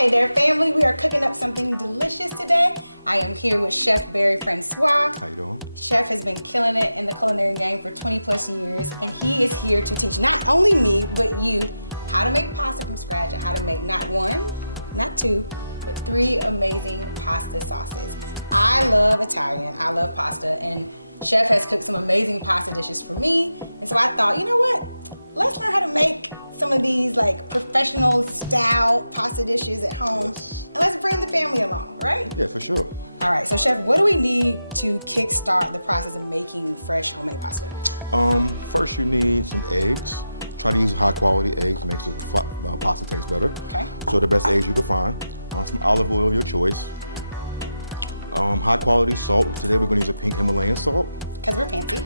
Hey there, family. We are cooking up something delicious today. I am here with Chef Barry Francois. How you doing? Chef has been killing it in the culinary game for 20 plus years, and he is here to teach not only me, but you how to make pasta from scratch and how to make not one, not two, but 3 amazing pasta sauces. I love Italian, I love pasta, and Chef has cooked some amazing pasta dishes for me. And so I thought, you know what? Let's learn how to make some of these like professional style pasta dishes at home. Yes. And let's bring the family along, right? Yeah, for sure. All right, so Chef, what do we need to kickstart the process of making fresh homemade pasta? First you need some eggs. Try to use high quality eggs, makes the pasta taste better. Okay. So the best eggs you can find. Some olive oil of your choice. High quality salt. Today we're gonna use a pink Himalayan salt. Because we're fancy.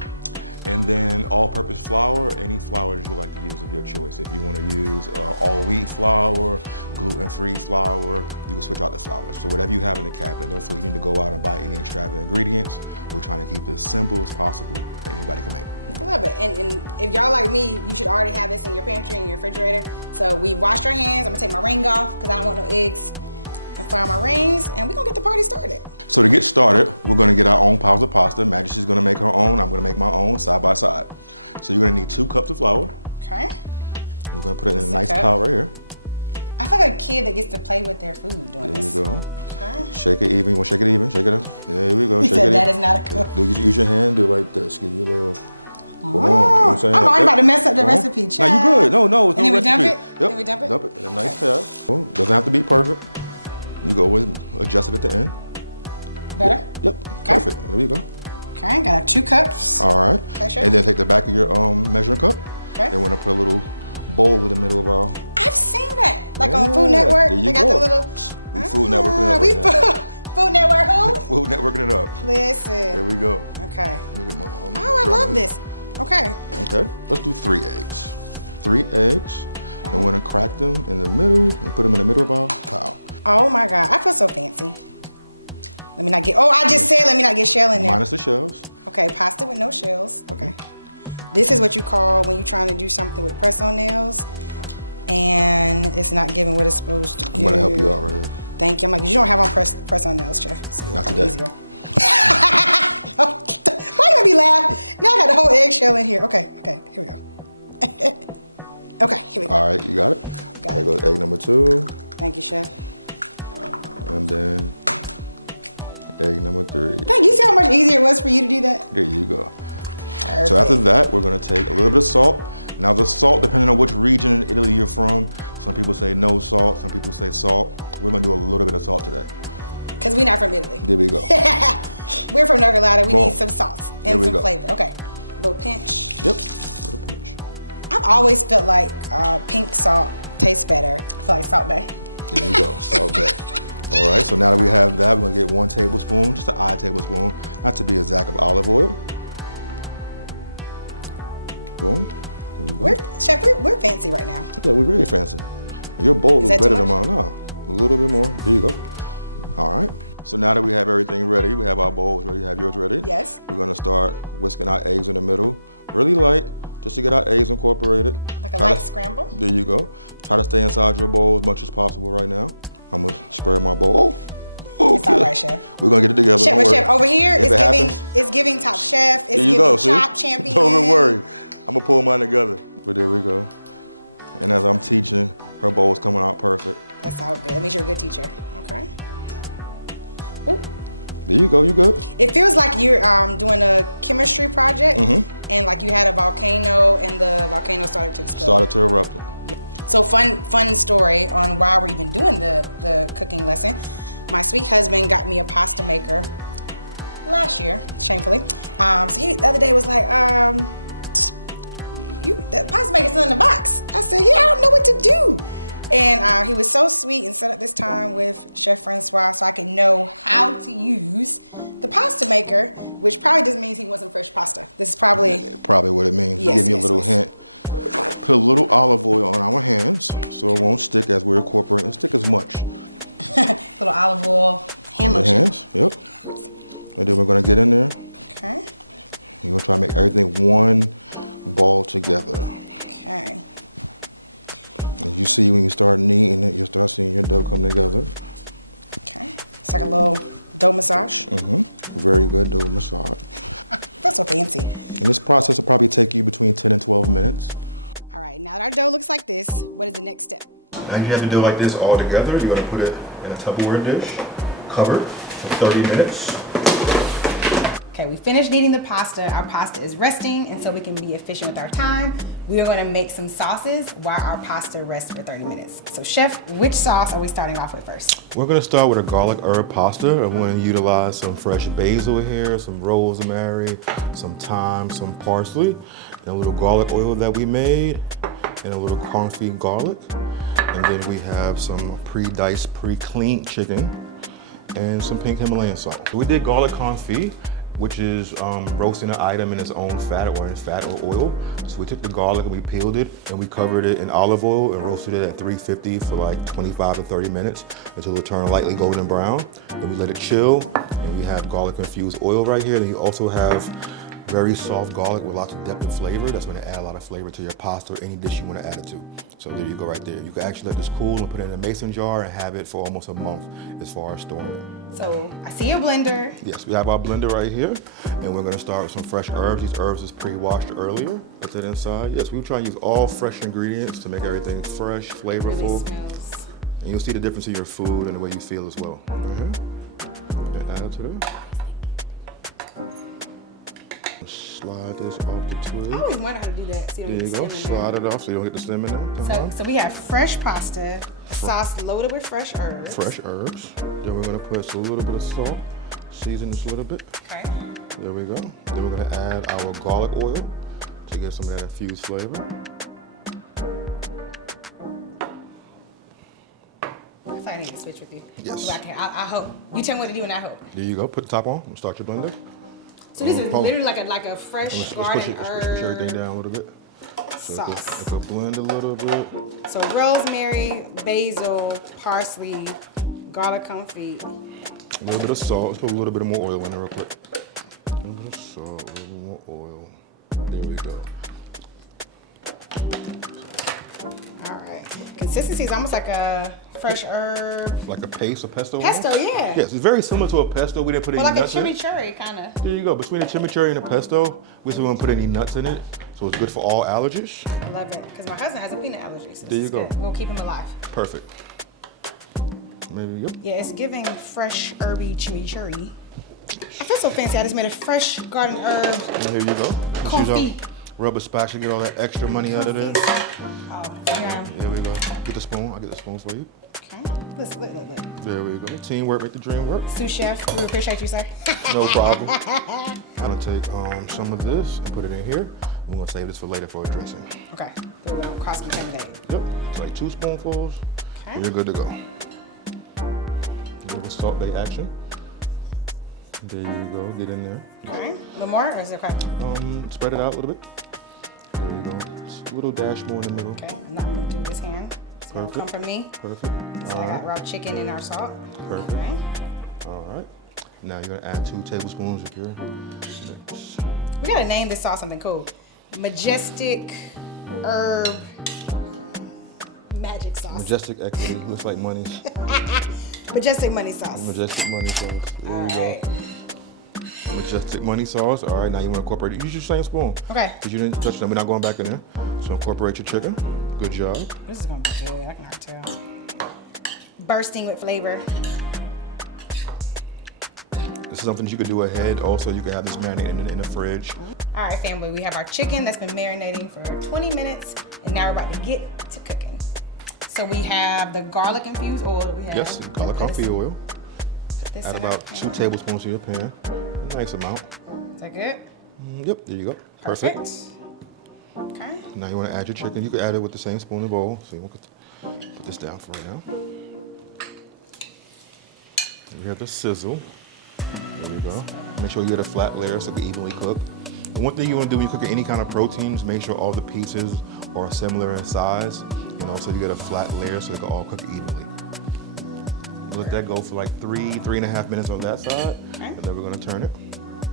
And then all-purpose flour, any flour that you like to use of your choice. If you want to use all wheat flour, gluten-free flour, you can switch out the flour. So whatever you have in the cabinet, don't feel you need to go out and buy any extravagant ingredients. We're trying to keep it as simple as possible that anybody can make. I love it. And if y'all like me, you should already have this in your pantry, in your refrigerator. So we washed our hands. I'm gonna take my ring off because I don't want no eggs and fry my rings, and we're gonna get the party started. So to get started, we're gonna get our own piles of pasta. Majesty's gonna make her own, I'm gonna make my own side by side. So you're gonna need 2 cups of flour. Okay. You're gonna put it in a nice pile right here. I feel like a kid that gets to play with their food doing There this. you go. Okay. Shake it even, you wanna shake it even? Shake it up. There we go, shake said it that in. is not a cup. Use your hand, do it like this. Give you a little, boom. Oh, I'm already about to mess up the recipe, No, child. you good. No, it's And no then we dump recipe. it? Yep. Then we dump it? Dump it in a nice tab. Well, doesn't have to be perfect. You go with adjust it at the end. Better? Yep, Okay. perfect. There you go. Okay, got 2 cups. All right. Okay, sure. And then take the back of your measuring cup. Okay. And we're gonna put a little bowl in the middle of our. I've seen that. Like on Yeah, Food Network, there you they got go. the little. We Food Networking it up We right now. Food Network who? Food Networking it up. Listen. There we go. Okay. Let me get my, Oh, I love this. Okay. Okay, let's do 3 eggs. 3 eggs. And we're gonna crack them in the middle and put them in the middle of our pile. Oh my God, I feel so fancy. Let me not get, I just said let me not get shell in there. Minus the shells. Okay, pasta with no shells. Okay. This is what you call when you're trying to do something with press-on nails and it's not giving what it's supposed to do. I'm gonna help you out right here. Thank you. I'm like, you don't have on press-on nails, Chef. So Not it's today. easier. Why you gonna be loud? Now I got the whole eggshell in here. Okay, here we go. Okay, here we go. All right, you got it? Got There it. goes egg number 2. Thank you, Chef. And then egg number 3. Thank you. See how much easier it was for you to do that? There you go. Perfect. So after that, we're gonna take a little bit of salt. Now the salt, depending on which region in Italy you're from, some people say no salt, some people say salt. We're gonna do a little bit of salt today. Because we're not from Italy. There we go. We're from North Carolina. We Boom. need some salt There and we some go. flavor. Okay, a little pinch. Yep, a little pinch. I've always felt like pink salt tastes better. I feel like Salt Bay. There you go, salt bay. All right, so now that we have that, we're gonna get 1 tablespoon, just an odd tablespoon, not to be exact, of olive oil. Boom. There you go. Chef, we're fancy right now. Yeah, we're really fancy. Your bowl is that better too than mine. No, a little bit more. There you go. All right. So now that we have everything ready, we have our bowls ready. You have yours ready? Yes. We're gonna start whisking our eggs in the middle, really light, just to get our eggs incorporated. Like a Try light to- scramble? There you go. Try to stay inside your bowl as much as possible right now. I'm gonna spread my bowl. Oh, It's all right, Chef. We're gonna get it together. Chef, don't worry. Chef, over here, If it it's giving top chef. It's there you giving go. See? chop champion. Don't worry. I'm gonna pull mine together. But there we go. And as I'm teaching, her bowl's coming out perfect. That's all good. That means you're a good teacher. Okay. Ooh. There you go. You good? It feels like you're doing a chemistry project and like you had a volcano and the volcano started to explode. Started to erupt. So fun story on why we're even doing the cooking lesson. My sweet husband got me a pasta maker last year, shamefully. So he the other day was like, the pasta maker's still in the box. I said, yeah, I don't know what to do. And he was so sweet and set up this time with Chef Francois so I could know how to use the pasta maker, which probably just means he wasn't fresh pasta. This is probably what it means. Yes, Give you a yes, little yes. hint. Put a little olive oil on our hands so it won't stick as we're incorporating. Stick as much. little olive oil hand On the lotion. hands. Yep. And then we're gonna get in there. Okay. You're gonna try to make everything one ball together. Okay. As you see, when you start kneading it, you'll start seeing your dough come together. Okay. It's like a little dough massage. Very good dough massage. That's so fancy. And this process will probably take you between 10 and 12 minutes. All right, now that our dough looks like this, what is the next step? Now you have to do like this all together. You're gonna put it in a Tupperware dish, covered for 30 minutes. Okay, we finished kneading the pasta. Our pasta is resting, and so we can be efficient with our time, we are gonna make some sauces while our pasta rests for 30 minutes. So Chef, which sauce are we starting off with first? We're gonna start with a garlic herb pasta. And we're gonna utilize some fresh basil in here, some rosemary, some thyme, some parsley, and the garlic herb that we made, and a little parsley garlic. And we have some pre-diced, pre-cleaned chicken, and some pink Himalayan salt. We did garlic confit, which is roasting an item in its own fat or fat oil. So we took the garlic, we peeled it, and we covered it in olive oil and roasted it at 350 for like 25 to 30 minutes until it turned lightly golden brown. Let it chill. We have garlic infused oil right here. We also have very soft garlic black pepper flavour. That's going to add a lot of flavor to the pasta or any dish you're going to add to. So we actually let this cool, put it in a mason jar, and have it for almost a month as far as storage. So I see your blender. Yes, we have our blender right here. And we're going to start with some fresh herbs. Herbs is good water. Inside this, we're trying to use all fresh ingredients to make everything fresh. It really smells. You'll see the difference in your food when you see this one. I always wonder how to do that so you don't get the stem in there. So we have fresh pasta, a sauce loaded with fresh herbs. Okay. I thought I needed to switch with you. I hope. You tell me what to do and I hope. There you go. Put the top on. Start your blender. So this is literally like a fresh garden herb sauce. So rosemary, basil, parsley, garlic confit. All right. Consistency is almost like a fresh herb pesto, yeah. It's very similar to a pesto. We didn't put Or like a chimichurri, kind of. There you go. Between the chimichurri and the pesto, we just want to put any nuts in it, so it's good for all allergies. I love it because my husband has a peanut allergy, so this is good. We'll keep him alive. Yeah, it's giving fresh herby chimichurri. I feel so fancy. I just made a fresh garden herb confit. Rub the spatula, get all that extra money. Confit sauce. Oh, here I am. Okay. Look. Teamwork with the dream. Sous chef, we appreciate you, sir. Okay, so we don't cross-contaminate. Okay. Okay, a little more, or is it okay? Okay, now I'm gonna do this hand, so y'all don't come from me. So I got raw chicken in our salt. Okay. We gotta name this sauce something cool. Majestic herb magic sauce. Majestic money sauce. All right. Money sauce. All right, incorporate it. Use your same spoon. Okay. We're not going back and incorporate your chicken. Good job. This is gonna be good. I can already tell. Bursting with flavor. All right, family, we have our chicken that's been marinating for 20 minutes, and now we're about to get to cooking. So we have the garlic infused oil that we have. I'm gonna put this in our pan. Is that good? Yep, there you go. Perfect. Okay. You can add it with the same spoon of oil. So you have the sizzle. One thing you want to do for any kind of proteins, make sure all the pieces are similar in size. That's to get a flat surface on all. That goes for like 3.5 minutes. Okay.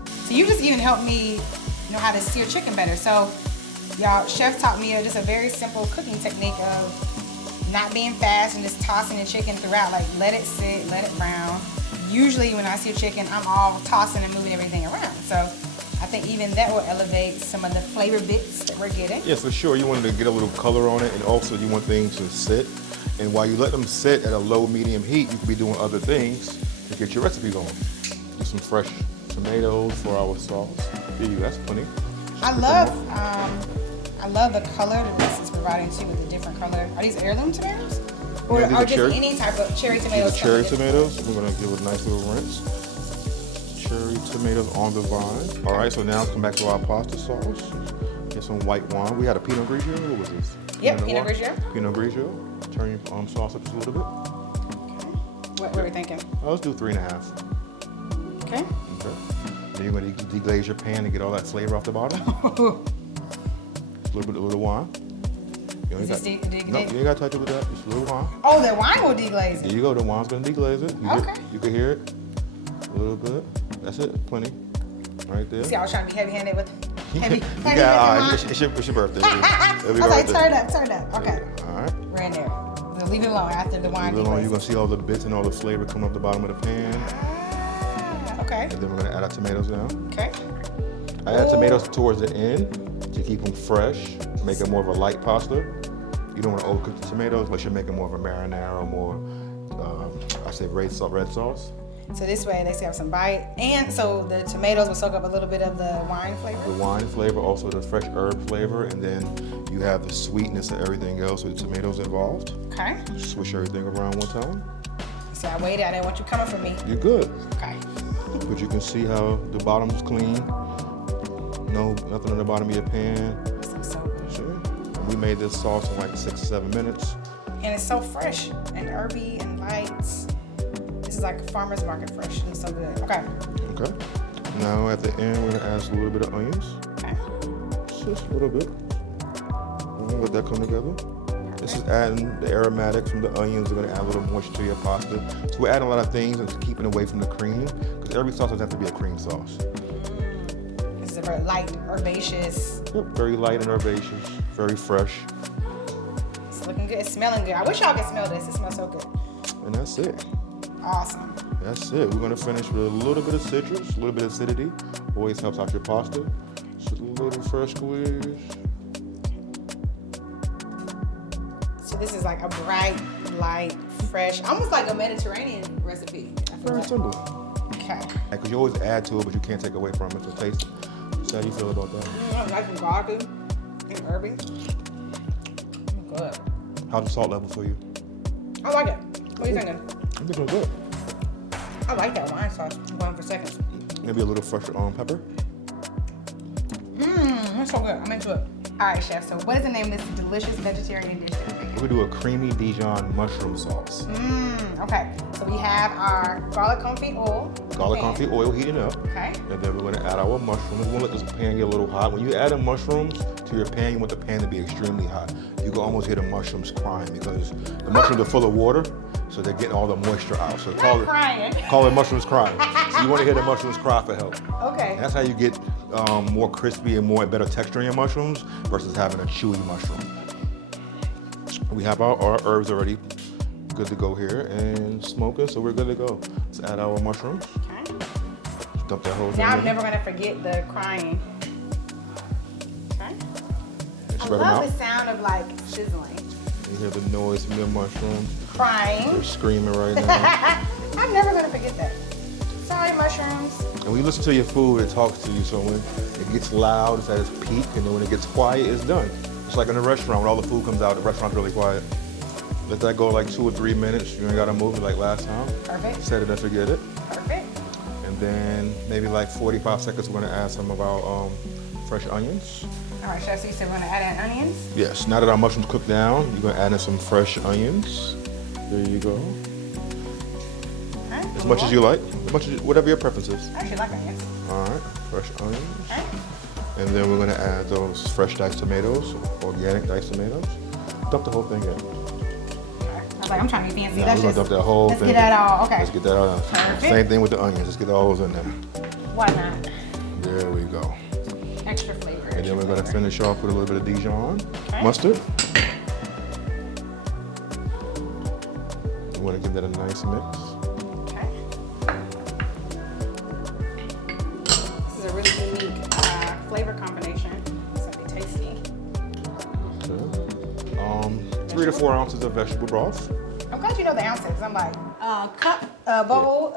So you just even helped me know how to sear chicken better. So y'all, chef taught me just a very simple cooking technique of not being fast and just tossing the chicken throughout. Like, let it sit, let it brown. Usually when I see a chicken, I'm all tossing and moving everything around. So I think even that will elevate some of the flavor bits that we're getting. I love the color that this is providing too, with the different color. Are these heirloom tomatoes? Or are just any type of cherry tomatoes come in different colors? Okay. Yep, Pinot Grigio. Okay. What are we thinking? Okay. Is this the Oh, the wine will deglaze it. Okay. You see, I was trying to be heavy-handed with heavy with the wine. I was like, turn up. Okay, we're in there. So leave it alone after the wine deglazes. Ah, okay. Okay. Ooh. So this way they still have some bite, and so the tomatoes will soak up a little bit of the wine flavor. Also the fresh herb flavor, and then you have the sweetness and everything else with tomatoes involved. Okay. You see, I waited. I didn't want you coming for me. Okay. This looks so good, and it's so fresh and herby and light. This is like farmer's market fresh. It looks so good. Okay. Okay. Perfect. This is a very light, herbaceous. It's looking good. It's smelling good. I wish y'all could smell this. It smells so good. Awesome. So this is like a bright, light, fresh, almost like a Mediterranean recipe, I feel like. Okay. Nice and garlicky and herby. Good. I like it. What are you thinking? I like that wine sauce. I'm going for seconds. It's so good. I'm into it. All right, chef. So what is the name of this delicious vegetarian dish that we're making? Okay. So we have our garlic confit oil in the pan. Okay. Not crying. Okay. That's how you get more crispy and more better texture in mushrooms. Okay. Now I'm never gonna forget the crying. Okay. I love the sound of like sizzling. Crying. I'm never gonna forget that. Sorry, mushrooms. Perfect. Perfect. And then maybe like 45 seconds we're gonna add some fresh onions. All right, chef. So you said we're gonna add in onions. Okay, a little bit more. I actually like onions. Okay. Okay. I was like, I'm trying to be fancy. Let's get that all. Okay. Perfect. Why not? Extra flavor, extra flavor. Okay. really unique flavor combination. It's gonna be tasty. Vegetable broth. I'm glad you know the ounces, because I'm like, cup, bowl.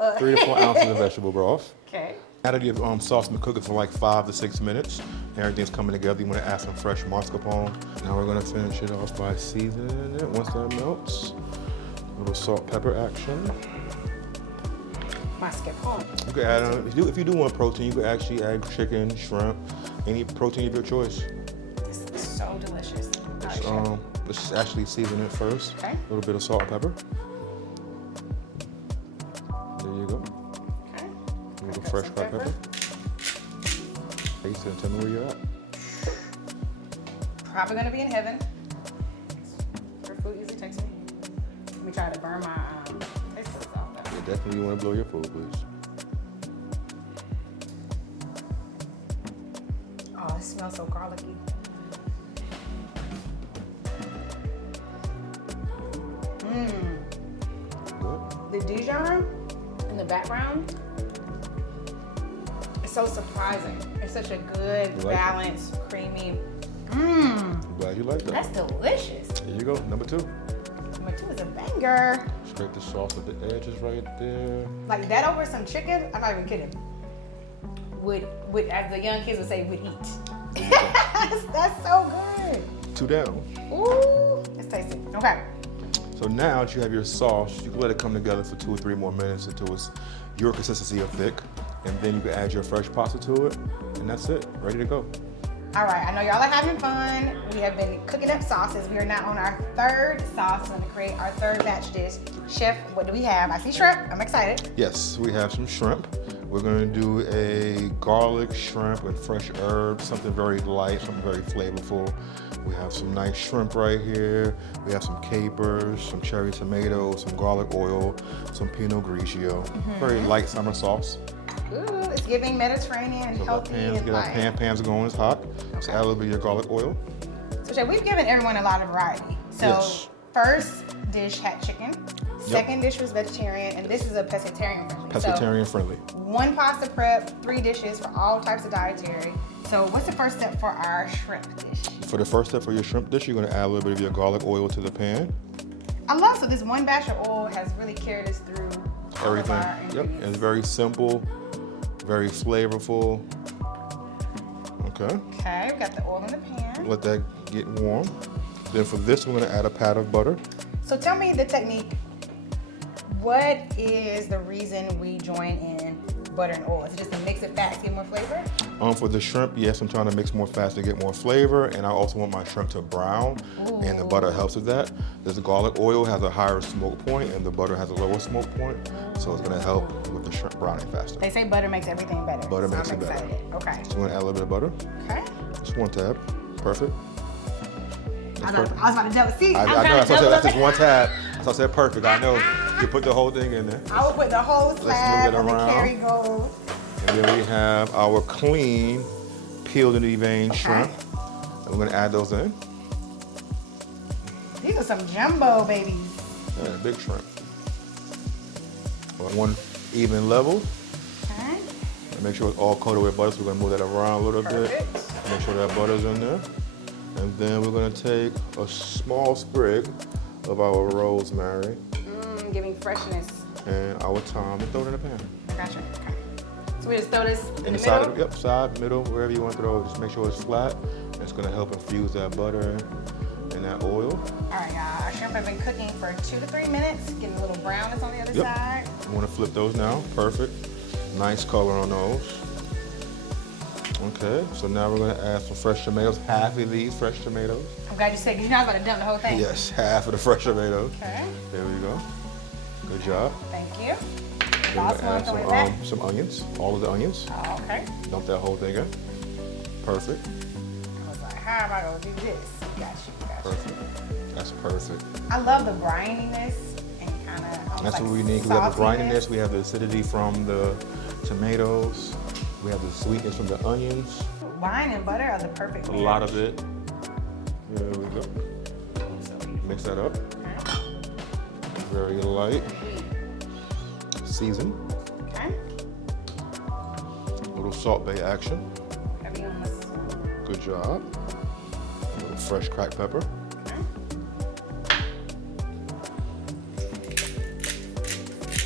Okay. Add your sauce and cook it for like 5 to 6 minutes. Everything's coming together. You want to add some fresh mushroom. Might skip on into it. If you do want protein, you actually add chicken, shrimp, any protein of your choice. This looks so delicious. All right, chef. Okay. Okay. Crank up some pepper. Probably gonna be in heaven. That's where food usually takes me. Let me try to burn my taste buds off though. Oh, it smells so garlicky. The Dijon in the background is so surprising. It's such a good, balanced, creamy. That's delicious. Number 2 is a banger. Like that over some chicken, I'm not even kidding. Would as the young kids would say, would eat. That's so good. Ooh, it's tasty. Okay. Now you have your sauce. Let it come together for 2 or 3 more minutes until your consistency of the and add your fresh pasta to it. And that's it. Ready to go. All right, I know y'all are having fun. We have been cooking up sauces. We are now on our 3rd sauce. We're gonna create our 3rd batch dish. Chef, what do we have? I see shrimp. I'm excited. Yes, you have some shrimp. We're going to do a garlic shrimp, fresh herbs, very light, very flavorful. Some shrimp right here. We have some capers, some cherry tomatoes, some olive oil, some Pinot Grigio, light summer sauce. Ooh, it's giving Mediterranean and healthy and light. Pans on top. Okay. Olive oil. So chef, we've given everyone a lot of variety. So first dish had chicken. Second dish was vegetarian, and this is a pescatarian friendly. So 1 pasta prep, 3 dishes for all types of dietary. So what's the first step for our shrimp dish? For the first step for your shrimp dish, you're going to add a little bit of olive oil to the pan. I love, so this 1 batch of oil has really carried us through all of our ingredients. Very simple, very flavorful. Okay, we got the oil in the pan. So tell me the technique. What is the reason we join in butter and oil? Is it just a mix of fats to get more flavor? With the shrimp, yes, I'm trying to mix more fats to get more flavor, and I also want my shrimp to brown. Ooh. And the butter helps with that. The garlic oil has a higher smoke point, and the butter has a lower smoke point. So it's going to help the shrimp brown faster. They say butter makes everything better, so I'm excited. Okay. Okay. I was about to double. See, I'm trying to double up. I will put the whole slab of the Kerrygold. Okay. These are some jumbo babies. Okay. Perfect. Giving freshness. I gotcha. Okay. So we just throw this in the middle. All right, y'all. Our shrimp have been cooking for 2 to 3 minutes, getting a little brownness on the other side. I'm glad you said, because you know I was about to dump the whole thing. Okay. Okay, thank you. We lost one, throwing it back. Oh, okay. I was like, how am I gonna do this? We got you, we got you. I love the brininess and kind of almost like saltiness. Wine and butter are the perfect marriage. Oh, so beautiful. Okay. Ooh-wee. Okay.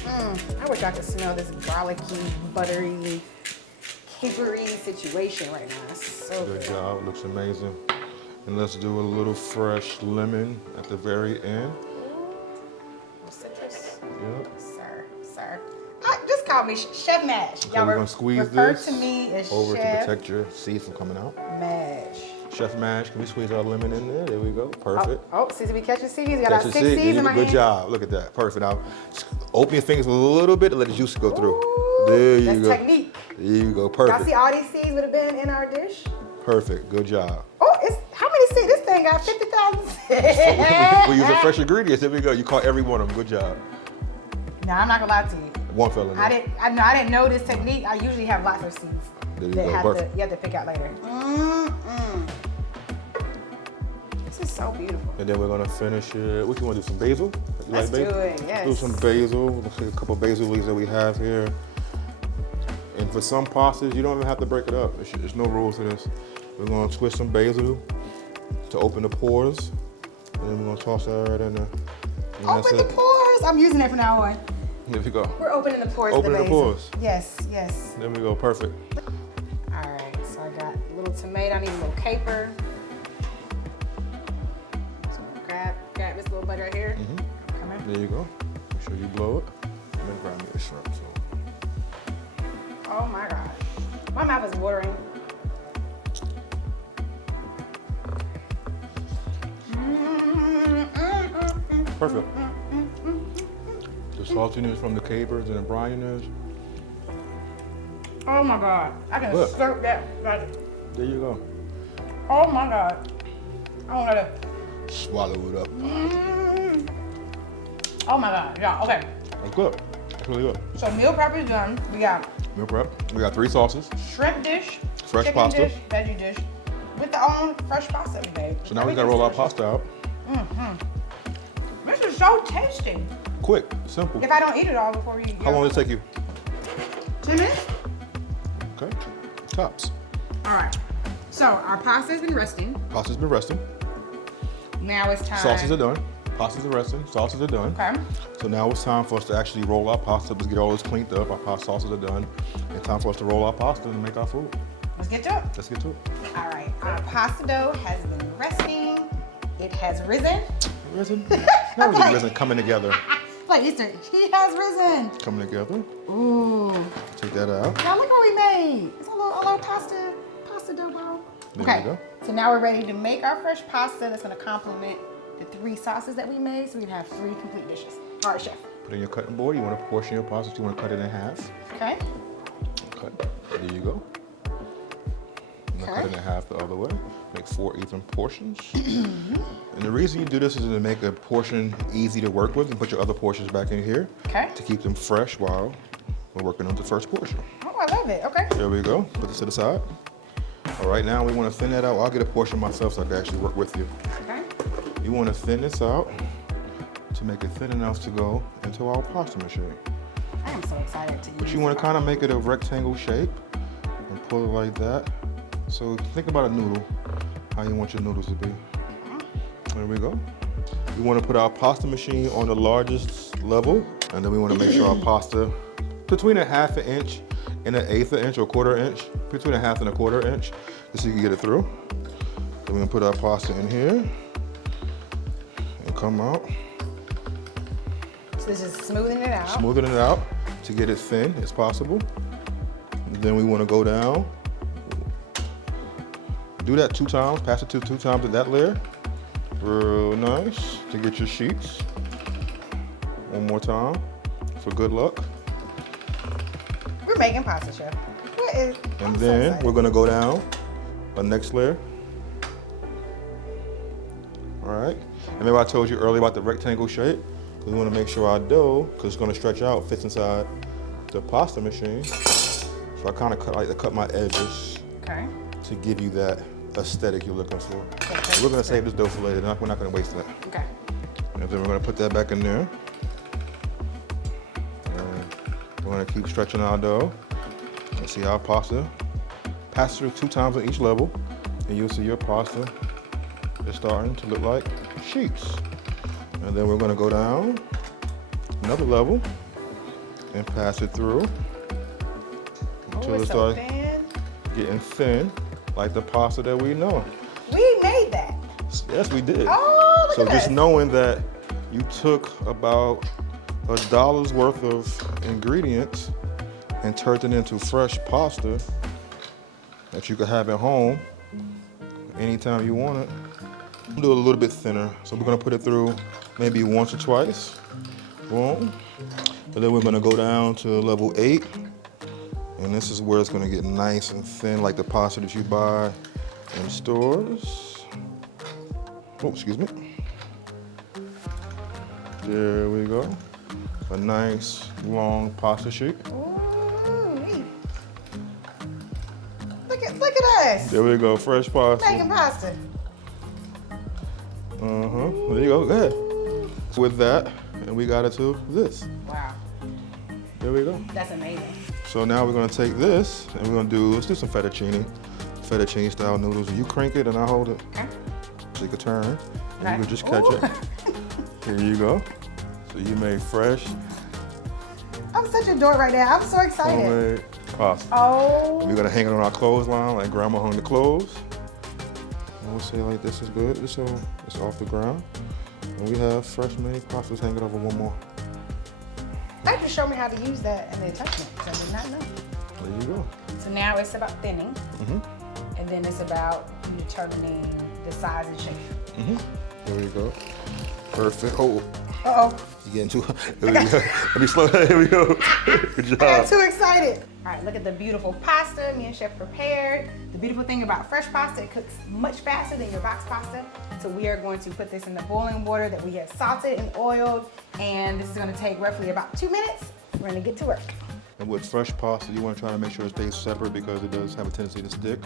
I wish I could smell this garlicky, buttery, capery situation right now. It's so good. Let's do fresh lemon at the very end. Ooh, a little citrus. Sir. Just call me Chef Mash. Y'all refer to me as Chef Mash. Oh, see, we catching seeds. We got our 6 seeds in my hand. Look at that, perfect. Now, open things a little bit, let the juice go. Ooh, that's technique. Y'all see all these seeds would have been in our dish? Perfect, good job. Oh, it's how many seeds? This thing got 50,000 seeds. Fresh ingredients, here we go. You caught every one of them. Good job. Now I'm not gonna lie to you. I didn't know this technique. I usually have lots of seeds that you have to pick out later. This is so beautiful. Let's do it. Yes. Open the pores. I'm using it from now on. We're opening the pores of the basil. Yes. All right, so I got a little tomato. I need a little caper. So grab this little bud right here. Come in. Oh my God. My mouth is watering. Oh my God, I can slurp that. Oh my God. I want to. Oh my God, y'all, okay. So meal prep is done. We got 3 sauces. Shrimp dish, chicken dish, veggie dish, with the own fresh pasta we made. Like, everything's delicious. This is so tasty. Quick, simple. If I don't eat it all before we eat our pasta. 10 minutes? All right, so our pasta has been resting. Now it's time. Okay. Let's get to it. All right, our pasta dough has been resting. It has risen. I feel like Easter. He has risen. Ooh. Y'all, look at what we made. It's a little pasta dough ball. Okay, so now we're ready to make our fresh pasta that's gonna complement the 3 sauces that we made, so we can have 3 complete dishes. All right, chef. Okay. Okay. The reason you do this is to make the portion easy to work with. Put your other portions back in here. Okay. Fresh while we're working on the first portion. Oh, I love it. Okay. There we go. This inside. Right now we want to thin it out. I'll get a portion myself. Okay. We want to thin this out to make it thin enough to go into our pasta machine. I am so excited to use the We're pasta trying to make it a rectangle shape. Put it like that. So think about it. How you want your noodles to be. There we go. We want to put our pasta machine in the largest level. And we want to put our pasta between a 1/2 inch and an 1/8 inch or 1/4 inch. Between a 1/2 and a 1/4 inch. So we get it through. We put our pasta in here. Come on. So this is smoothing it out. Moving it out. To get as thin as possible. And then you want to go down. Do that 2 times. Pass it 2 times. Is that good? Real nice. Get your sheets. One more time. Good luck. We're making pasta, chef. I'm so excited. We're gonna go down to the next layer. Alright. Remember I told you earlier about the rectangle shape? We want to make sure our dough is going to stretch out 50 sides the pasta machine. So I kind of cut my edges Okay. to give you that aesthetic you're looking for. Okay, We're perfect going to square. save this dough for later. We're not going to make it. Okay. Put that back in there. Keep stretching our dough. See our pasta. Pass it 2 times at each level. And you see good pasta. It's starting to look like. And then we're going to go down. Another level. Oh, it's so thin. It's thin, like the pasta that we have. We made that. Yes, we did. Oh, look at us. Knowing that you took about $1 worth of ingredients and turned them into fresh pasta that you could have at home anytime you want it. Do it a little bit thinner. So we're gonna put it through maybe once or twice. Boom. And then we're gonna go down to level 8. And this is where it's gonna get nice and thin, like the pasta that you buy in stores. Oh, excuse me. There we go. A nice long pasta sheet. Ooh. Look at us. There we go, fresh pasta. Making pasta. With that, we got us this. Wow. That's amazing. So now we're gonna take this. We're gonna do just a fettuccine. Fettuccine style noodles. You crank it and I hold it. Okay. Turn it. Okay. Ooh. There you go. So you made fresh. I'm such a dork right now. I'm so excited. Oh. Hang around clothesline like grandma on the clothes. That just showed me how to use that in the attachment because I did not know. So now it's about thinning, and then it's about you determining the size and shape. Uh-oh. I got too excited. All right, look at the beautiful pasta me and Chef prepared. The beautiful thing about fresh pasta, it cooks much faster than your box pasta. So we are going to put this in the boiling water that we have salted and oiled, and this is gonna take roughly about 2 minutes. We're gonna get to work. With fresh pasta, you want to try to make sure it tastes separate because we're going to test the stick.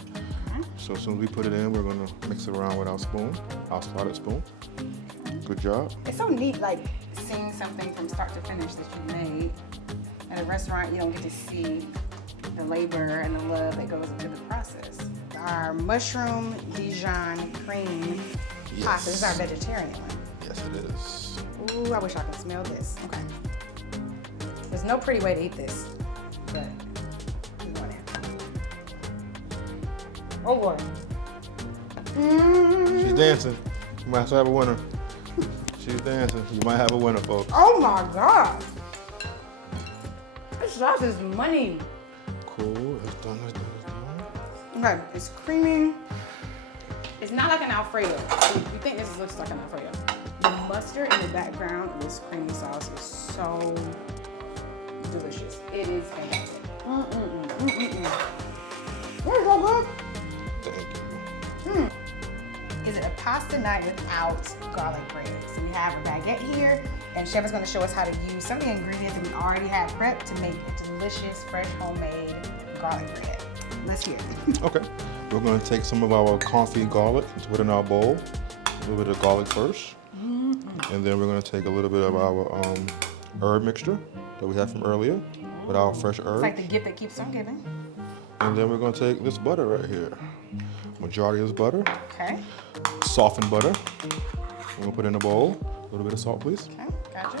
Okay. So as soon as we put it in, we're going to mix it around with our spoon. Good job. It's so neat, like seeing something from start to finish that you made. At a restaurant, you don't get to see the labor and the love that goes into the process. Our mushroom Dijon cream pasta, this is our vegetarian one. Ooh, I wish I could smell this. Okay. There's no pretty way to eat this, but we're going in. Oh Lord. Oh my God. This sauce is money. Okay, it's creamy. It's not like an alfredo. So you think this looks like an alfredo. The mustard in the background of this creamy sauce is so delicious. It is fantastic. It's so good. Is it a pasta night without garlic bread? So we have a baguette here, and Chef is going to show us how to use some of the ingredients that we already have prepped to make a delicious, fresh, homemade garlic bread. Let's hear it. Okay. We're going to take some of our coffee garlic in our bowl. The garlic first. And then we're going to take a little bit of our herb mixture that we had from earlier. Ooh, it's like the gift that keeps on giving. And then we're going to take this butter right here. Majority of butter. Okay. Softened butter. Put it in a bowl. A little salt, please. Okay, gotcha.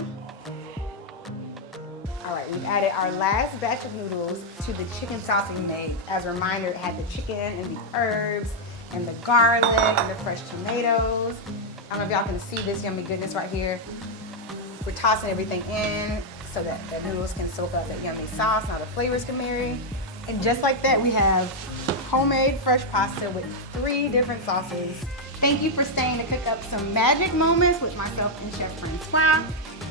All right, we've added our last batch of noodles to the chicken sauce we made. As a reminder, it had the chicken and the herbs and the garlic and the fresh tomatoes. I don't know if y'all can see this yummy goodness right here. We're tossing everything in so that the noodles can soak up that yummy sauce and all the flavors can marry. And just like that, we have homemade fresh pasta with 3 different sauces. Thank you for staying to cook up some magic moments with myself and Chef Francois.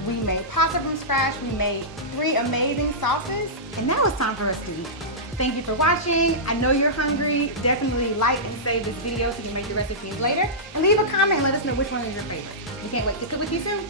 We made pasta from scratch. We made 3 amazing sauces, and now it's time for us to eat. Thank you for watching. I know you're hungry. Definitely like and save this video so you can make the recipes later. And leave a comment and let us know which one is your favorite. We can't wait to cook with you soon.